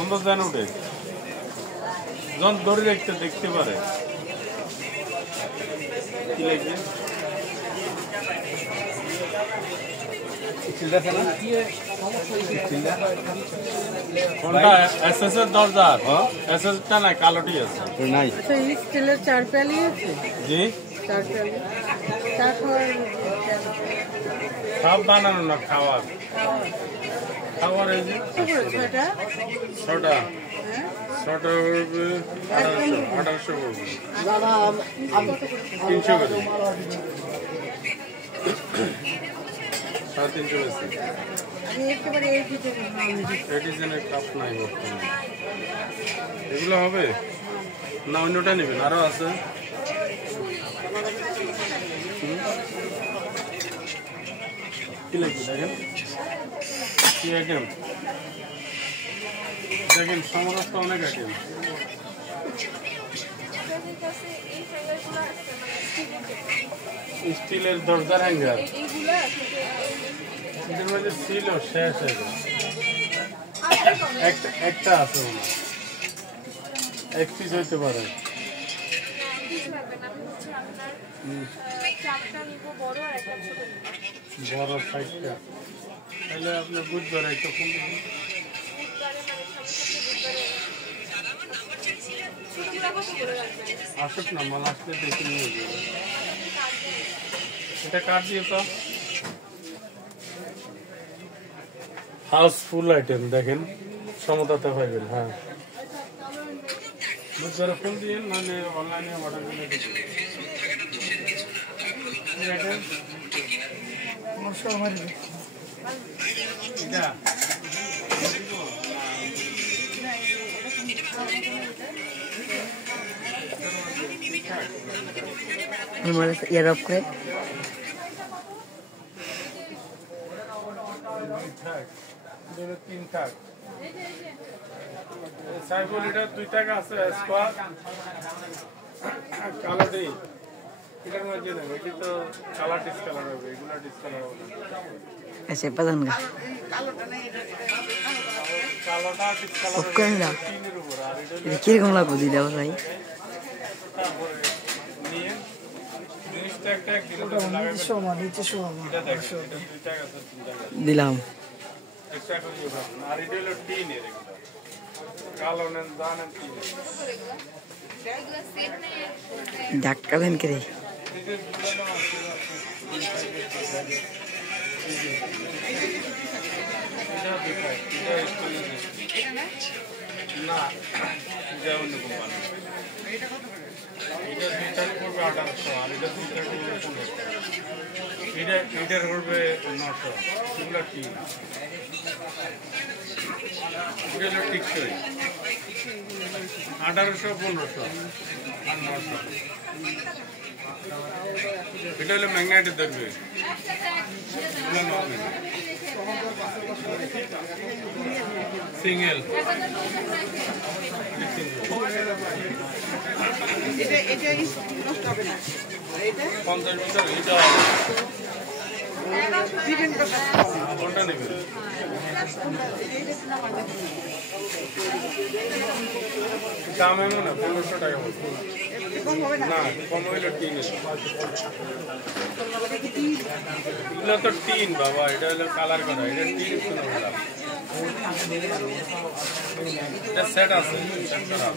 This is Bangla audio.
সুন্দর যেন উঠে যখন ধরে দেখতে পারে কি লাগবে কোনটা এসএস এর দরজা এসএস টা না কালোটি আছে নাই আচ্ছা এই স্টিলের চার প্যালি আছে জি চার প্যালি চা খাওয়ার সব বানানো না খাওয়ার খাওয়ার এই যে ছটা ছটা ছটা 1800 করবে 300 করে 350 বেশি একেবারে এই এডিশনের কাপ নাই বর্তমানে এগুলো হবে না অন্যটা নেবেন আরো আছে কি লাগবে দেখেন কি আইটেম দেখেন সমস্ত অনেক আইটেম স্টিলের দরজার হ্যাঙ্গার এদের মধ্যে ছিল শেষ হয়ে গেল একটা আছে এক পিস হইতে পারে বড় সাইজটা তাহলে আপনার বুধবার একটা কোন আসুক না মাল আসলে দেখে নিয়ে যাবে এটা কাট দিয়ে তো হাউসফুল আইটেম দেখেন সমতাতে হয়ে গেল হ্যাঁ বুধবার ফোন দিয়ে নাহলে অনলাইনে অর্ডার করে দিচ্ছি এটা ইয়ারপ করে তিন টাক সাইফুল এটা 2 টাকা আছে স্কোয়ার কালো দেই এটার মধ্যে দেবো এটা তো কালার ডিসকালার হবে এগুলা ডিসকালার হবে ऐसे पसंद का কালোটা ডিসকালার ওকে না তিনের উপর আর এটা এটা কিরকম লাগবে দিদা ভাই নিয়ে জিনিসটা একটা নিচে শোয়া এটা দেখো এটা 2 টাকা আছে 3 টাকা দিলাম একটা করে দিও আর এটা হলো টিনের এগুলো কালো নেন জানেন টিন ধাক্কা দেন কে রে না এটা অন্য কোম্পানি এটা 2 টাকা করবে 1800 আর এটা 2 টাকা করবে 1500 এটার করবে 900 এগুলো টিন এটা হলো টিকসই 1800 1500 আর 900 এটা হলো ম্যাগনেটের ধরবে সিঙ্গেল পঞ্চাশ মিটার এটা কোনটা নেবে দাম এমন না 1500 টাকা না কম হইলো টিন এগুলো তো টিন বাবা এটা হলো কালার করা এটা টিন শুনে বললাম এটা সেট আছে সেট করা